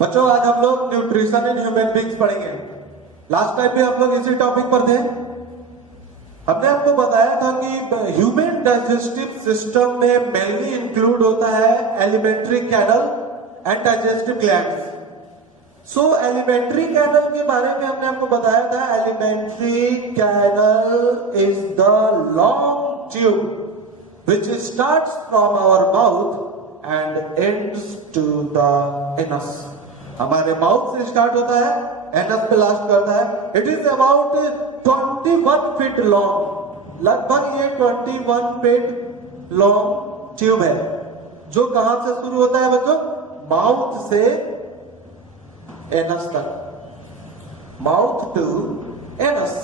बच्चों आज हम लोग न्यूट्रिशन इन ह्यूमन बींग्स पढ़ेंगे। लास्ट टाइम भी हम लोग इसी टॉपिक पर थे। हमने आपको बताया था कि ह्यूमन डाइजेस्टिव सिस्टम में मेनली इंक्लूड होता है alimentary canal and digestive glands. So alimentary canal के बारे में हमने आपको बताया था। Alimentary canal is the long tube which starts from our mouth and ends to the anus। हमारे माउथ से स्टार्ट होता है, एनस पे लास्ट करता है। It is about 21 feet long, लगभग ये 21 फीट लॉन्ग ट्यूब है जो कहां से शुरू होता है बच्चों? माउथ से एनस तक, mouth to anus.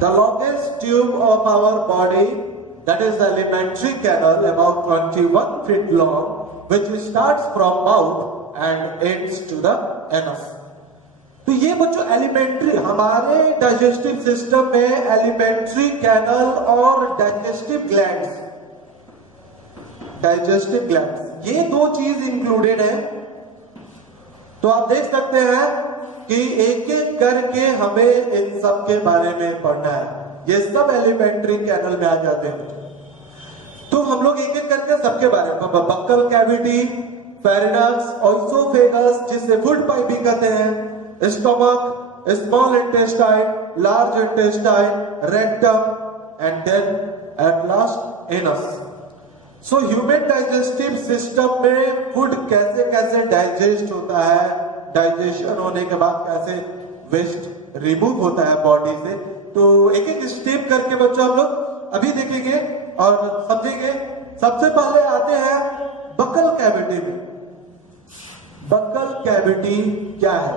The longest tube of our body, that is the alimentary canal, about 21 feet long, which starts from mouth and ends to the anus। तो ये बच्चों एलिमेंट्री, हमारे डाइजेस्टिव सिस्टम में alimentary canal और digestive glands ये दो चीज included है। तो आप देख सकते हैं कि एक एक करके हमें इन सब के बारे में पढ़ना है। ये सब एलिमेंट्री कैनल में आ जाते हैं। तो हम लोग एक एक करके सबके बारे में, बक्कल कैविटी, फेरिनक्स, ऑइसोफेगस जिसे फूड पाइप भी कहते हैं, stomach, small intestine, large intestine, rectum and then at last anus. So human digestive system में फूड कैसे कैसे डाइजेस्ट होता है, डाइजेशन होने के बाद कैसे वेस्ट रिमूव होता है बॉडी से। तो एक एक स्टेप करके बच्चों हम लोग अभी देखेंगे और समझेंगे। सबसे पहले आते हैं बक्कल कैविटी में। बक्कल कैविटी क्या है?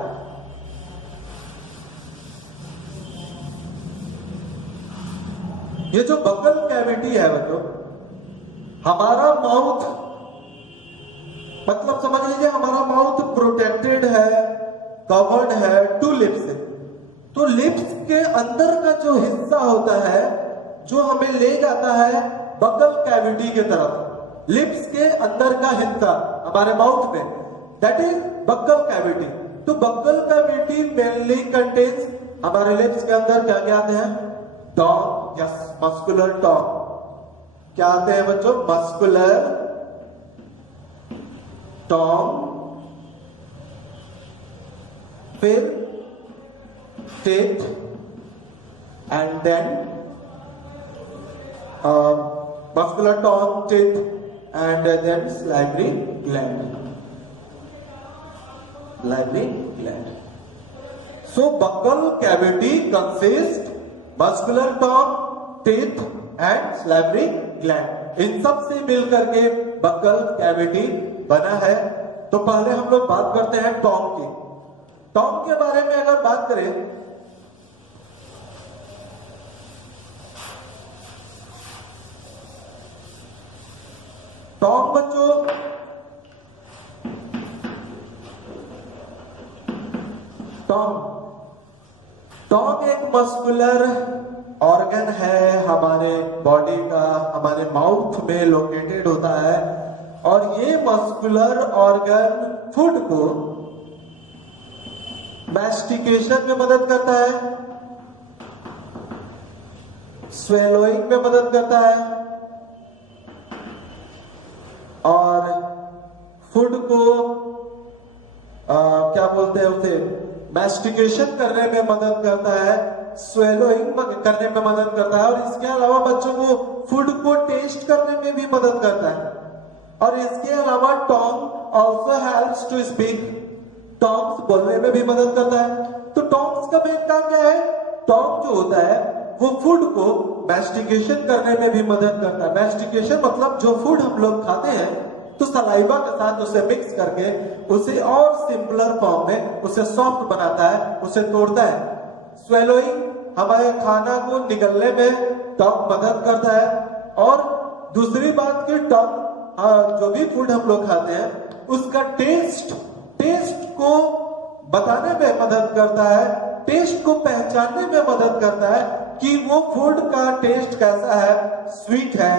ये जो बक्कल कैविटी है बच्चों, हमारा माउथ, मतलब समझ लीजिए हमारा माउथ प्रोटेक्टेड है, कवर्ड है टू लिप्स से। तो लिप्स के अंदर का जो हिस्सा होता है जो हमें ले जाता है बक्कल कैविटी की तरफ, लिप्स के अंदर का हिस्सा हमारे माउथ में, दैट इज बक्कल कैविटी। तो बक्कल कैविटी मेनली कंटेन्स, हमारे लिप्स के अंदर क्या क्या आते हैं? Tong, yes, muscular tong. क्या आते हैं बच्चों? मस्कुलर टॉन्ग, फिर teeth and then muscular tongue, teeth and then salivary gland, so buccal cavity consists muscular tongue, teeth and salivary gland। इन सब से मिलकर के बक्कल कैविटी बना है। तो पहले हम लोग बात करते हैं टॉन्ग की। टॉन्ग के बारे में अगर बात करें, टॉन्ग बच्चों टॉन्ग एक मस्कुलर ऑर्गन है हमारे बॉडी का, हमारे माउथ में लोकेटेड होता है। और ये मस्कुलर ऑर्गन फूड को मैस्टिकेशन में मदद करता है, स्वेलोइंग में मदद करता है और फूड को क्या बोलते हैं उसे, मैस्टिकेशन करने में मदद करता है, स्वेलोइंग करने में मदद करता है। और इसके अलावा बच्चों को फूड को टेस्ट करने में भी मदद करता है। और इसके अलावा tongue also helps to speak, tongues बोलने में भी मदद करता है। तो टॉन्ग्स का मेन काम क्या है? टॉन्ग जो होता है वो फूड को मैस्टिकेशन करने में भी मदद करता है। मैस्टिकेशन मतलब जो फूड हम लोग खाते हैं तो सलाइवा के साथ उसे मिक्स करके उसे और सिंपलर फॉर्म में उसे सॉफ्ट बनाता है, उसे तोड़ता है। स्वेलोइंग हमारे खाना को निगलने में टॉन्ग मदद करता है। और दूसरी बात की टॉन्ग जो भी फूड हम लोग खाते हैं उसका टेस्ट को बताने में मदद करता है, टेस्ट को पहचानने में मदद करता है कि वो फूड का टेस्ट कैसा है, स्वीट है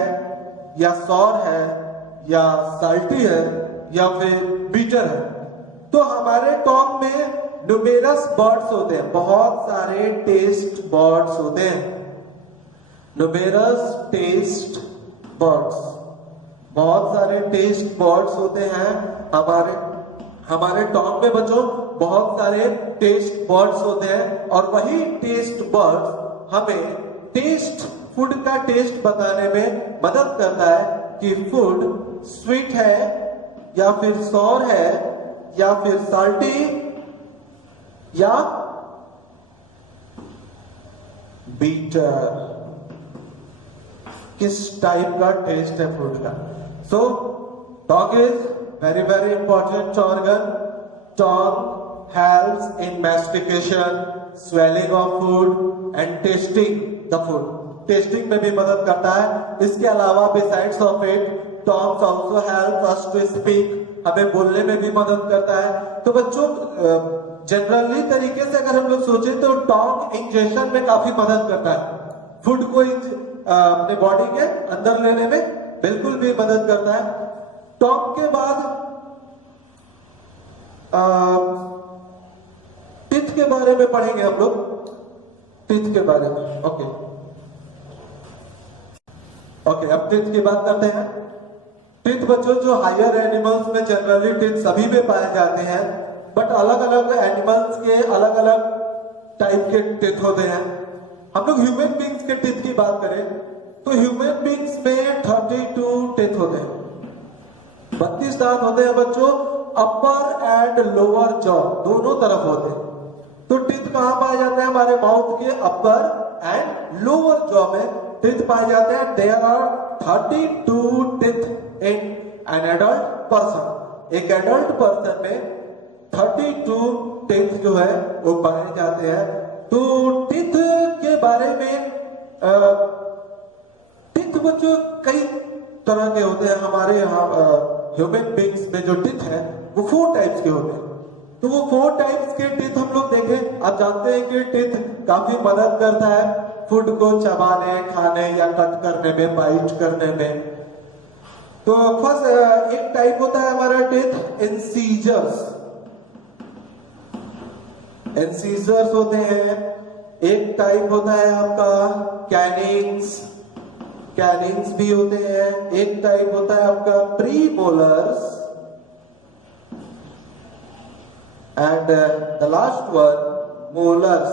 या सॉर है या साल्टी है या फिर बीटर है। तो हमारे टॉन्ग में न्यूमेरस बर्ड्स होते हैं, बहुत सारे टेस्ट बर्ड्स होते हैं, न्यूमेरस टेस्ट बर्ड्स, बहुत सारे टेस्ट बर्ड्स होते हैं हमारे टॉन्ग में बच्चों, बहुत सारे टेस्ट बर्ड्स होते हैं। और वही टेस्ट बर्ड्स हमें टेस्ट, फूड का टेस्ट बताने में मदद करता है कि फूड स्वीट है या फिर सॉर है या फिर साल्टी या बीटर, किस टाइप का टेस्ट है फूड का। So tongue is very very important organ. Tongue helps in mastication, swelling of food and tasting the food. Testing में भी मदद करता है। इसके अलावा besides of it, tongue also helps us to speak, हमें बोलने में भी मदद करता है। तो बच्चों जनरली तरीके से अगर हम लोग सोचे तो टॉन्ग इंजेक्शन में काफी मदद करता है, फूड को अपने बॉडी के अंदर लेने में बिल्कुल भी मदद करता है। टॉन्ग के बाद टीथ के बारे में पढ़ेंगे हम लोग, टीथ के बारे में। ओके, अब टीथ की बात करते हैं। टीथ बच्चों जो हायर एनिमल्स में जनरली टीथ सभी में पाए जाते हैं, बट अलग अलग एनिमल्स के अलग अलग टाइप के टीथ होते हैं। हम लोग ह्यूमन बींग्स के टीथ की बात करें तो ह्यूमन बींग्स में 32 टीथ होते हैं, 32 दांत होते हैं बच्चों, अपर एंड लोअर जॉ दोनों तरफ होते हैं। तो टीथ कहां पाए जाते हैं? हमारे माउथ के अपर एंड लोअर जॉ में टीथ पाए जाते हैं। There are 32 teeth in an adult person. एक एडल्ट पर्सन में 32 टीथ जो है वो पाए जाते हैं। तो टीथ के बारे में टीथ बच्चों कई तरह के होते हैं। हमारे यहाँ ह्यूमन बींग्स में जो टीथ है वो 4 टाइप्स के होते हैं। तो वो 4 टाइप्स के टीथ हम लोग देखें। आप जानते हैं कि टीथ काफी मदद करता है फूड को चबाने, खाने या कट करने में, बाइट करने में। तो फर्स्ट एक टाइप होता है हमारा टीथ इंसीजर्स। इंसीजर्स होते हैं। एक टाइप होता है आपका कैनिंग्स, कैनिंग्स भी होते हैं। एक टाइप होता है आपका premolars and the last one molars.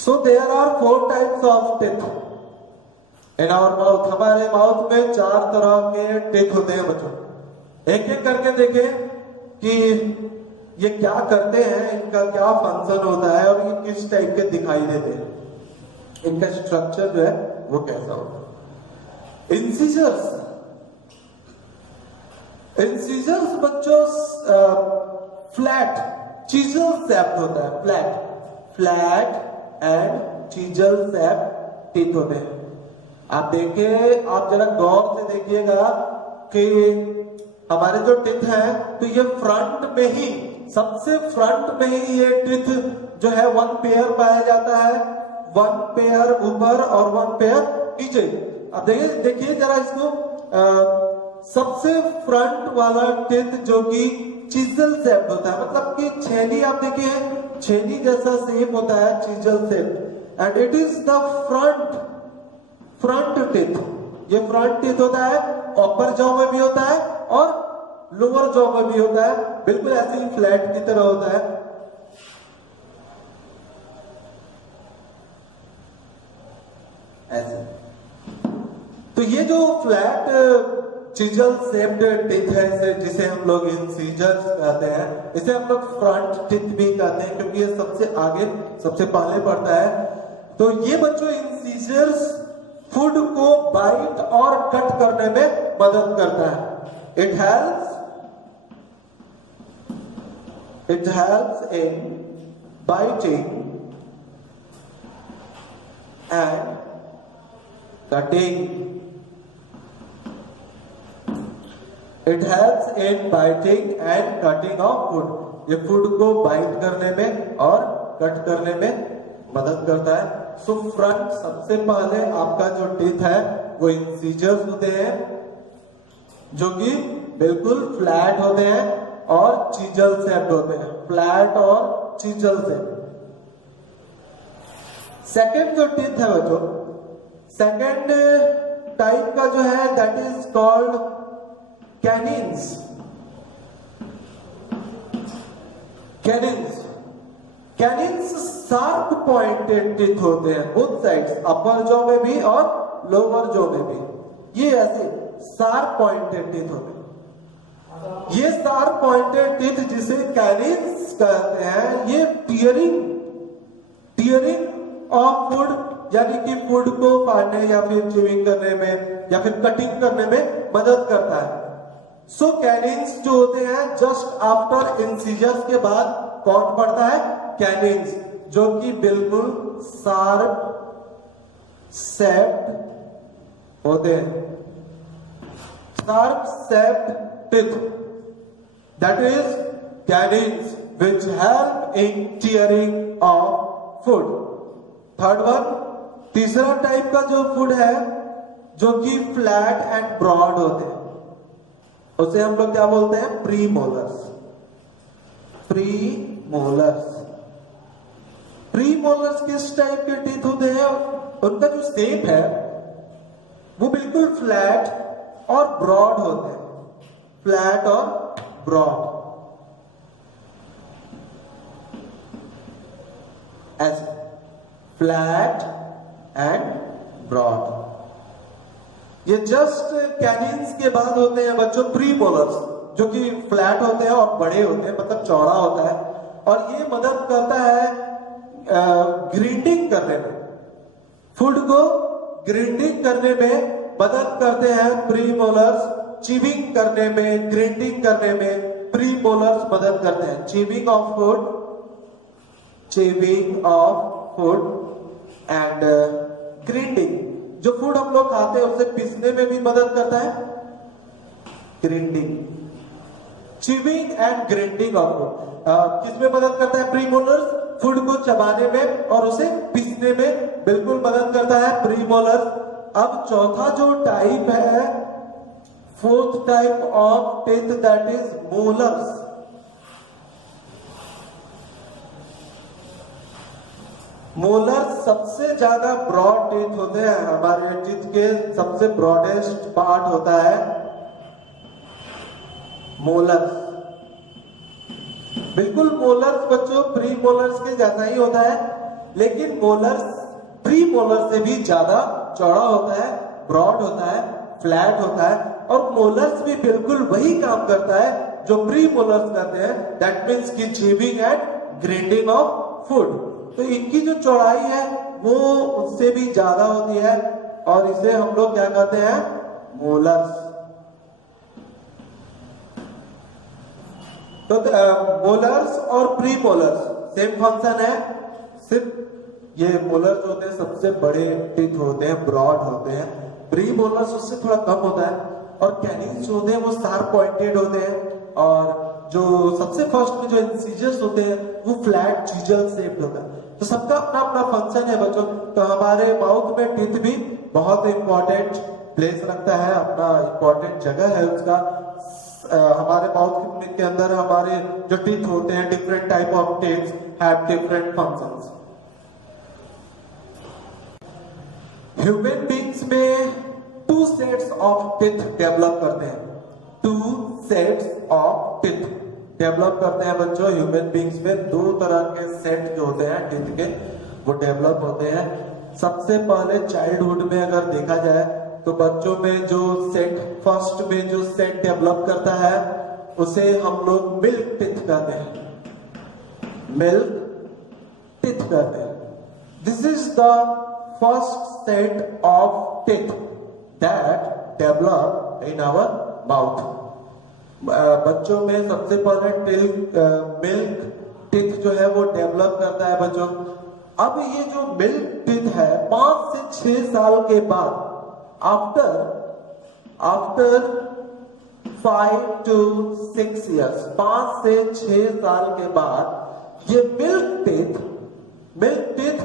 So there are 4 types of teeth in our mouth. हमारे माउथ में 4 तरह के टीथ होते हैं बच्चों। एक एक करके देखें कि ये क्या करते हैं, इनका क्या फंक्शन होता है और ये किस टाइप के दिखाई देते हैं, इनका स्ट्रक्चर जो है वो कैसा होता है। इंसीजर्स, इंसीजर्स बच्चों फ्लैट चीजल शेप होता है, flat and chisel shape teeth होते हैं। आप देखिए, आप जरा गौर से देखिएगा कि हमारे जो टीथ है तो ये फ्रंट में ही, सबसे फ्रंट में ही ये टीथ जो है 1 पेयर पाया जाता है, 1 पेयर ऊपर और 1 पेयर नीचे। अब देखिए जरा इसको, सबसे फ्रंट वाला टीथ जो कि चीजल शेप होता है, मतलब कि छेनी, आप देखिए छेनी जैसा शेप होता है, chisel shape, and it is the front teeth. ये फ्रंट टीथ होता है, अपर जॉ में भी होता है और लोअर जॉ में भी होता है, बिल्कुल ऐसे ही फ्लैट की तरह होता है। ऐसे। तो ये जो फ्लैट चिजल शेप्ड टीथ है, इसे जिसे हम लोग इंसीजर्स कहते हैं, इसे हम लोग फ्रंट टीथ भी कहते हैं क्योंकि ये सबसे आगे, सबसे पहले पड़ता है। तो ये बच्चों इंसीजर्स फूड को बाइट और कट करने में मदद करता है। It helps in biting and cutting. It helps in biting and cutting of food. ये फूड को बाइट करने में और कट करने में मदद करता है। सो फ्रंट सबसे पहले आपका जो टीथ है वो इंसीजर्स होते हैं जो कि बिल्कुल फ्लैट होते हैं और चीजल शेप्ड होते हैं, फ्लैट और चीजल शेप्ड। सेकेंड जो टीथ है बच्चों, सेकेंड टाइप का जो है that is called canines. Canines canines sharp pointed teeth होते हैं, बोथ साइड्स, अपर जॉ में भी और लोअर जॉ में भी। ये ऐसे शार्प पॉइंटेड टीथ होते हैं। ये शार्प पॉइंटेड टीथ जिसे कैनिन्स कहते हैं, ये टीयरिंग ऑफ फूड, यानी कि फूड को फाड़ने या फिर च्यूइंग करने में या फिर कटिंग करने में मदद करता है। सो कैनिन्स जो होते हैं जस्ट आफ्टर इंसीजर्स के बाद कौन पड़ता है? कैनिन्स, जो कि बिल्कुल शार्प शेप्ड होते हैं, sharp shaped teeth, that is canines which help in tearing of food. Third one, तीसरा टाइप का जो फूड है जो कि फ्लैट एंड ब्रॉड होते हैं, उसे हम लोग क्या बोलते हैं? प्रीमोलर्स। प्रीमोलर्स किस टाइप के टीथ होते हैं? उनका जो शेप है वो बिल्कुल फ्लैट और ब्रॉड होते हैं, फ्लैट और ब्रॉड, ऐसे फ्लैट एंड ब्रॉड। ये जस्ट कैनिन्स के बाद होते हैं बच्चों प्रीमोलर्स, जो कि फ्लैट होते हैं और बड़े होते हैं, मतलब चौड़ा होता है, और ये मदद करता है ग्रिंडिंग करने में, फूड को ग्रिंडिंग करने में मदद करते हैं प्रीमोलर्स। चीविंग करने में, ग्रिंडिंग करने में प्रीमोलर्स मदद करते हैं। Chewing of food and grinding, जो फूड हम लोग खाते हैं उसे पीसने में भी मदद करता है grinding. Chewing and grinding of food किस में मदद करता है? प्रीमोलर्स, फूड को चबाने में और उसे पीसने में बिल्कुल मदद करता है प्रीमोलर्स। अब चौथा जो टाइप है, fourth type of teeth, that is molars. Molars सबसे ज्यादा ब्रॉड टीथ होते हैं, हमारे टीथ के सबसे ब्रॉडेस्ट पार्ट होता है मोलर्स। बिल्कुल मोलर्स बच्चों प्री मोलर्स के जैसा ही होता है, लेकिन मोलर्स प्री मोलर से भी ज्यादा चौड़ा होता है, ब्रॉड होता है, फ्लैट होता है, और मोलर्स भी बिल्कुल वही काम करता है जो प्री मोलर्स करते हैं, दैट मीन्स की chewing and grinding of food. तो इनकी जो चौड़ाई है वो उससे भी ज्यादा होती है, और इसे हम लोग क्या कहते हैं? मोलर्स। तो मोलर्स और प्री मोलर्स सेम फंक्शन है, सिर्फ ये मोलर्स होते हैं सबसे बड़े टीथ होते हैं, ब्रॉड होते हैं, प्री मोलर्स उससे थोड़ा कम होता है, और कैनिन्स होते हैं वो शार्प पॉइंटेड होते हैं, और जो सबसे फर्स्ट में जो इंसिजर्स होते हैं वो फ्लैट चीजल शेप्ड होता है। तो सबका अपना अपना फंक्शन है बच्चों। तो हमारे माउथ में टीथ भी बहुत इंपॉर्टेंट प्लेस रखता है, अपना इंपॉर्टेंट जगह है उसका। हमारे माउथ के अंदर हमारे जो टीथ होते हैं, different type of teeth have different functions. Human beings में 2 सेट्स ऑफ टीथ डेवलप करते हैं, 2 सेट्स ऑफ टीथ डेवलप करते हैं बच्चों। ह्यूमन बींग्स में 2 तरह के सेट जो होते हैं टीथ के, वो डेवलप होते हैं। सबसे पहले चाइल्डहुड में अगर देखा जाए तो बच्चों में जो सेट, फर्स्ट में जो सेट डेवलप करता है उसे हम लोग मिल्क टीथ कहते हैं, मिल्क टीथ कहते हैं। This is the first set of teeth that develop in our mouth. बच्चों में सबसे पहले मिल्क टीथ जो है वो डेवलप करता है बच्चों। अब ये जो मिल्क टीथ है 5 से 6 साल के बाद, आफ्टर 5 to 6 years, 5 से 6 साल के बाद ये मिल्क टीथ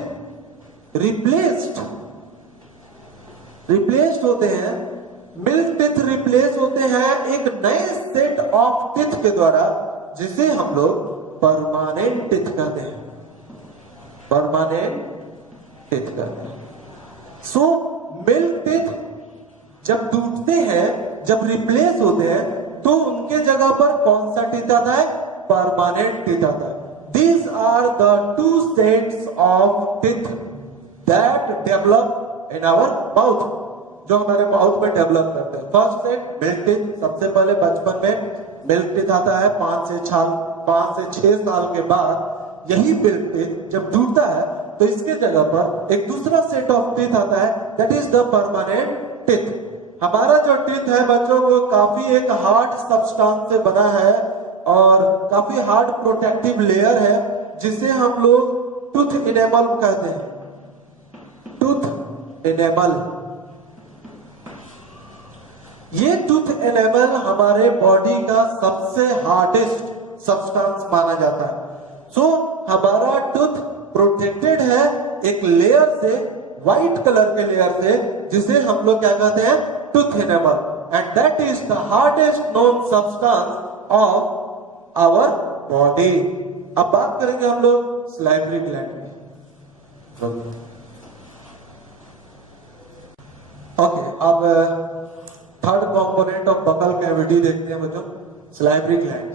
रिप्लेस्ड रिप्लेस्ड होते हैं, मिल्क टीथ रिप्लेस होते हैं एक नए सेट ऑफ टीथ के द्वारा, जिसे हम लोग परमानेंट टीथ कहते हैं, परमानेंट टीथ कहते हैं। सो मिल्क टीथ जब टूटते हैं, जब रिप्लेस होते हैं, तो उनके जगह पर कौन सा टीथ आता है? परमानेंट टीथ आता है। These are the two sets of teeth that develop in our mouth, जो हमारे माउथ में डेवलप करते हैं। फर्स्ट सेट मिल्क टीथ, सबसे पहले बचपन में मिल्क टीथ आता है, 5 से 6 साल के बाद यही मिल्क टीथ जब टूटता है तो इसके जगह पर एक दूसरा सेट ऑफ टीथ आता है, that is the permanent teeth. हमारा जो टीथ है बच्चों, वो काफी एक हार्ड सब्सटेंस से बना है और काफी हार्ड प्रोटेक्टिव लेयर है, जिसे हम लोग टूथ इनेमल कहते हैं। टूथ इनेमल, ये टूथ इनेमल हमारे बॉडी का सबसे हार्डेस्ट सब्सटेंस माना जाता है। सो हमारा टूथ प्रोटेक्टेड है एक लेयर से, व्हाइट कलर के लेयर से, जिसे हम लोग क्या कहते हैं? Tooth enamel, and that is the hardest known substance of our body. अब बात करेंगे हम लोग सलाइवरी ग्लैंड की। ओके, अब third component of buccal cavity देखते हैं बच्चों, सलाइवरी ग्लैंड।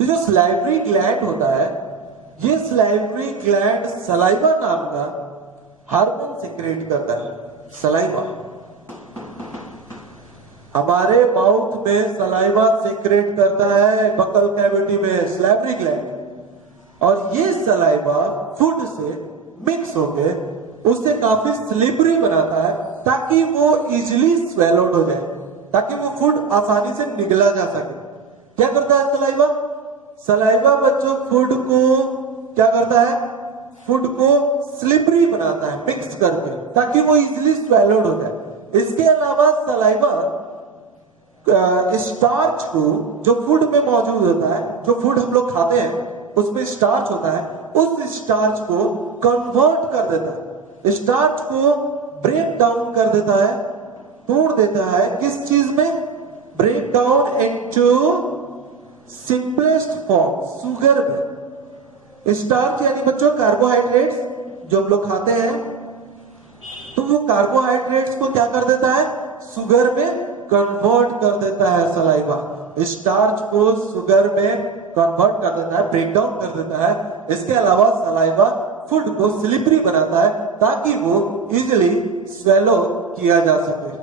ये जो सलाइवरी ग्लैंड होता है, ये सलाइवरी ग्लैंड सलाइवा नाम का हार्मोन सिक्रेट करता है। सलाइवा, हमारे माउथ में सलाइवा सिक्रेट करता है बकल कैविटी में सलाइवरी ग्लैंड, और ये सलाइवा फूड से मिक्स होके उससे काफी स्लिपरी बनाता है, ताकि वो इजिली स्वेलोड हो जाए, ताकि वो फूड आसानी से निगला जा सके। क्या करता है सलाइवा? सलाइवा बच्चों फूड को क्या करता है? फूड को स्लिपरी बनाता है मिक्स करके, ताकि वो इजिली स्वेलोड हो जाए। इसके अलावा सलाइवा स्टार्च को, जो फूड में मौजूद होता है, जो फूड हम लोग खाते हैं उसमें स्टार्च होता है, उस स्टार्च को कन्वर्ट कर देता है, स्टार्च को ब्रेक डाउन कर देता है, तोड़ देता है। किस चीज में? Break down into simplest form, sugar में। स्टार्च यानी बच्चों कार्बोहाइड्रेट्स जो हम लोग खाते हैं, तो वो कार्बोहाइड्रेट्स को क्या कर देता है? शुगर में कन्वर्ट कर देता है सलाइवा। स्टार्च को शुगर में कन्वर्ट कर देता है, ब्रेक डाउन कर देता है। इसके अलावा सलाइवा फूड को स्लिपरी बनाता है, ताकि वो इजिली स्वेलो किया जा सके।